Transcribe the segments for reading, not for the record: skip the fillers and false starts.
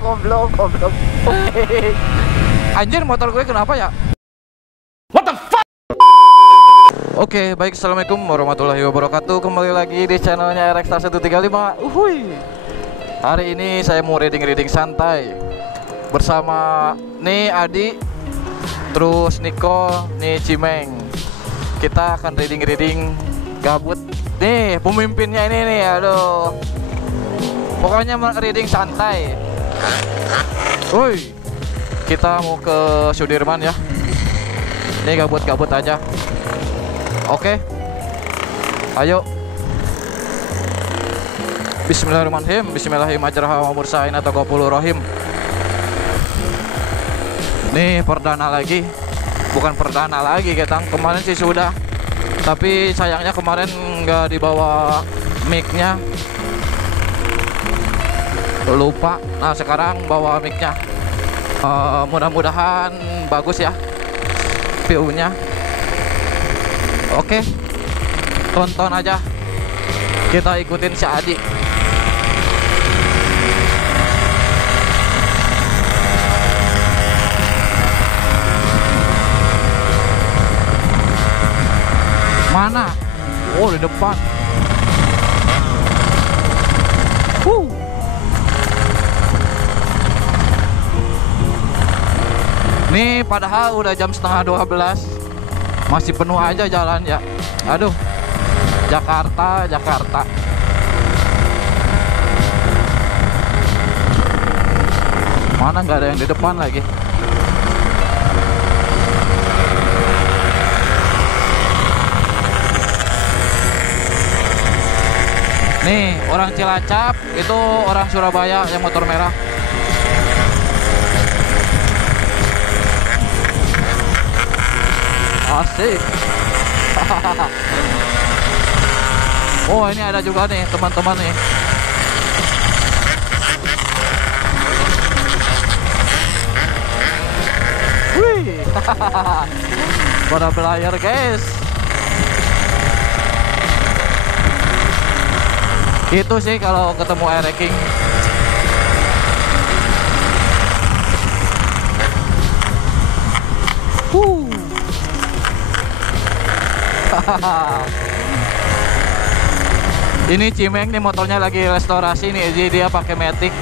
Goblok. Anjir, motor gue kenapa ya? What the fuck? Oke, baik, assalamualaikum warahmatullahi wabarakatuh. Kembali lagi di channelnya RX 135. Hari ini saya mau reading santai bersama nih Adi, terus Niko, nih Cimeng. Kita akan reading gabut. Nih pemimpinnya ini nih, aduh. Pokoknya reading santai. Woi, kita mau ke Sudirman ya. Ini gabut-gabut aja. Oke, ayo. Bismillahirrahmanirrahim. Bismillahirrahmanirrahim. Nih perdana lagi. Bukan perdana lagi, ketang. Kemarin sih sudah, tapi sayangnya kemarin nggak dibawa mic-nya, lupa. Nah sekarang bawa mic-nya. Mudah-mudahan bagus ya view-nya. Oke, tonton aja, kita ikutin si Adi. Mana? Oh, di depan. Nih padahal udah jam setengah 12, masih penuh aja jalan ya. Aduh, Jakarta. Mana nggak ada yang di depan lagi. Nih orang Cilacap, itu orang Surabaya yang motor merah. Asik. Oh, ini ada juga nih teman-teman nih. Wih. Pada belayar guys. Itu sih kalau ketemu air-king. Ini Cimeng nih, motornya lagi restorasi nih, jadi dia pakai Matic.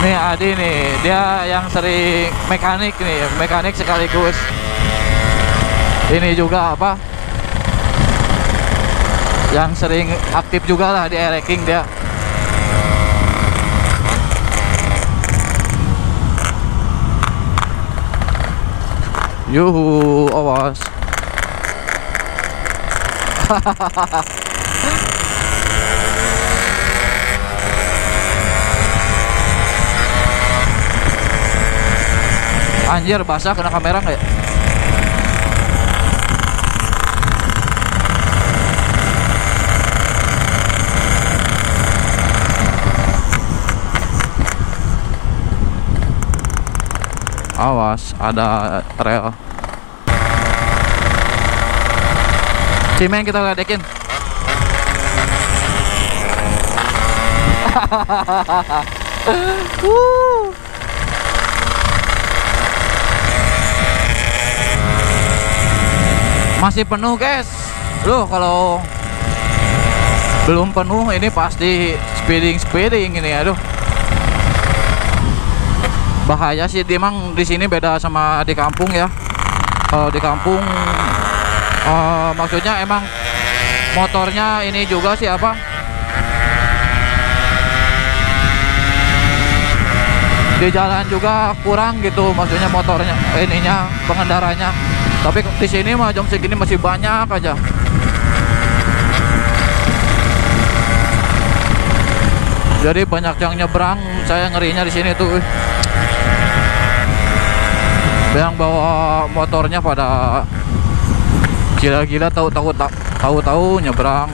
Nih Adi nih, dia yang sering mekanik nih, mekanik sekaligus ini juga apa, yang sering aktif juga lah di air-king dia. Yuhu, awas. Anjir, basah kena kamera nggak ya? Awas, ada rel. Cimeng kita ledekin. Masih penuh guys. Loh, kalau belum penuh ini pasti speeding ini, aduh. Bahaya sih, emang di sini beda sama di kampung ya. Kalau di kampung maksudnya emang motornya ini juga sih apa, di jalan juga kurang gitu, maksudnya motornya ininya, pengendaranya. Tapi di sini mah jam segini masih banyak aja. Jadi banyak yang nyebrang, saya ngerinya di sini tuh. Yang bawa motornya pada gila-gila, tahu-tahu nyebrang.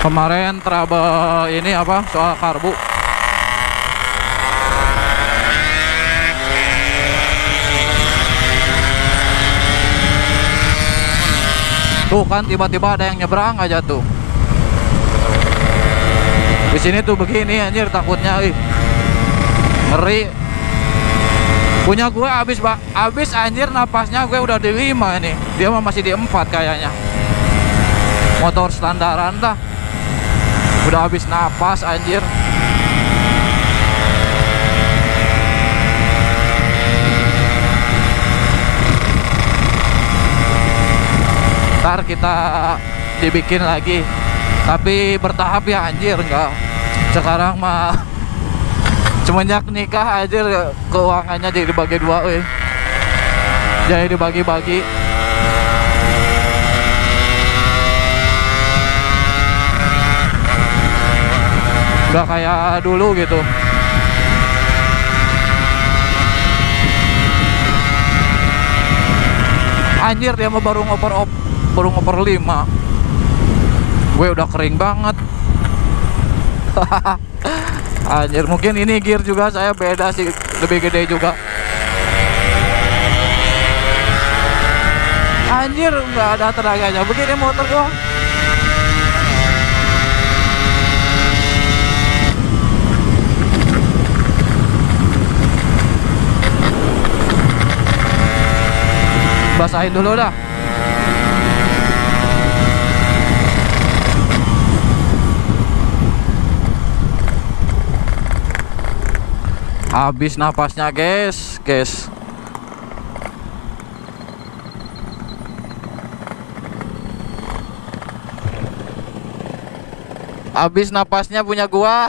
Kemarin trouble ini apa soal karbu. Tuh kan tiba-tiba ada yang nyebrang aja tuh. Di sini tuh begini anjir takutnya, ngeri. Punya gue abis anjir, napasnya gue udah di 5 ini. Dia masih di 4 kayaknya. Motor standaran dah. Udah habis napas anjir. Ntar kita dibikin lagi, tapi bertahap ya anjir. Enggak sekarang mah semenjak nikah anjir keuangannya jadi dibagi 2 jadi dibagi-bagi. Udah kayak dulu gitu. Anjir dia mah baru ngoper 5. Gue udah kering banget. Anjir, mungkin ini gear juga saya beda sih, lebih gede juga. Anjir, nggak ada tenaganya. Begini motor gua. Basahin dulu dah. Habis napasnya guys. Habis napasnya punya gua.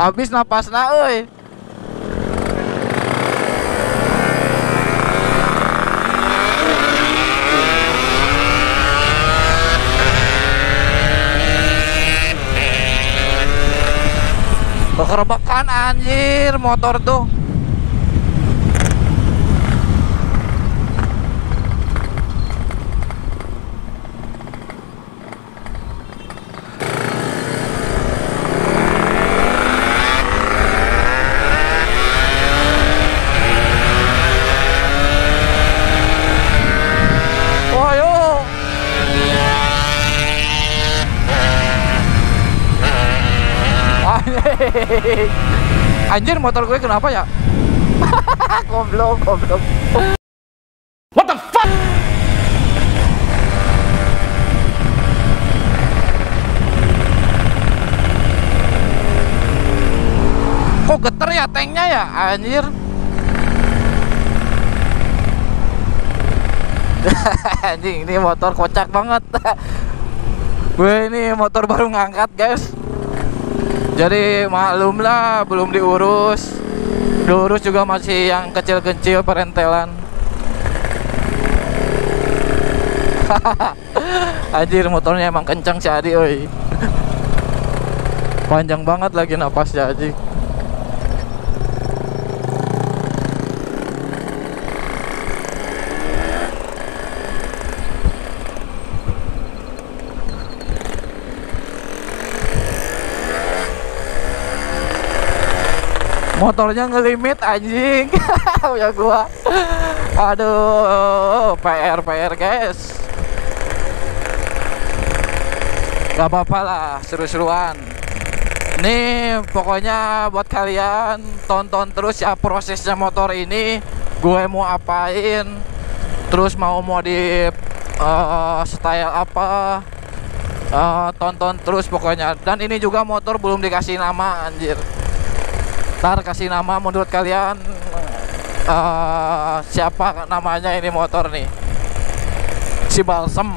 Habis napasnya euy. Kerebekan anjir motor tuh. Anjir motor gue kenapa ya? Goblok. What the fuck? Kok geter ya tanknya ya anjir. Anjing ini motor kocak banget. Gue ini motor baru ngangkat guys. Jadi maklumlah belum diurus. Diurus juga masih yang kecil-kecil perentelan. Anjir motornya emang kencang si Adi oi. Panjang banget lagi napasnya Adi. Motornya ngelimit anjing. Ya gua. Aduh, PR guys. Gak apa-apa lah, seru-seruan. Nih pokoknya buat kalian tonton terus ya prosesnya motor ini. Gue mau apain, terus mau di style apa, tonton terus pokoknya. Dan ini juga motor belum dikasih nama anjir. Ntar kasih nama menurut kalian siapa namanya ini motor nih. Si Balsem.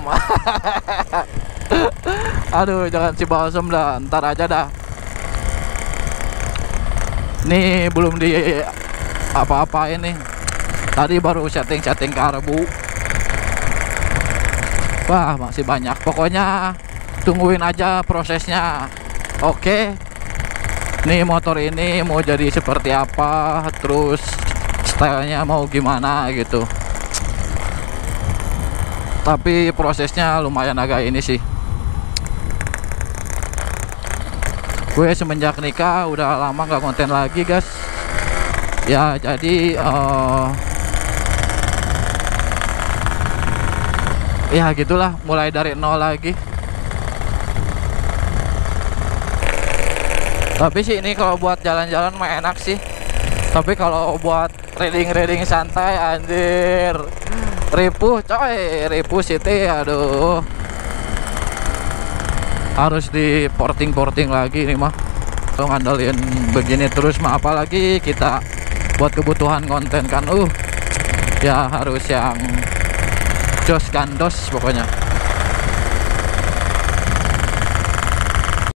Aduh jangan si Balsem dah, ntar aja dah. Nih belum di apa-apain nih. Tadi baru setting karbu. Wah masih banyak. Pokoknya tungguin aja prosesnya. Oke. Nih motor ini mau jadi seperti apa, terus stylenya mau gimana gitu. tapi prosesnya lumayan agak ini sih. Gue semenjak nikah udah lama nggak konten lagi guys ya, jadi ya gitulah, mulai dari nol lagi. Tapi sih ini kalau buat jalan-jalan mah enak sih, tapi kalau buat riding santai anjir ripuh coy, ripuh city, aduh harus di porting lagi nih mah. Kalau ngandelin begini terus mah, apalagi kita buat kebutuhan konten kan ya harus yang jos gandos pokoknya.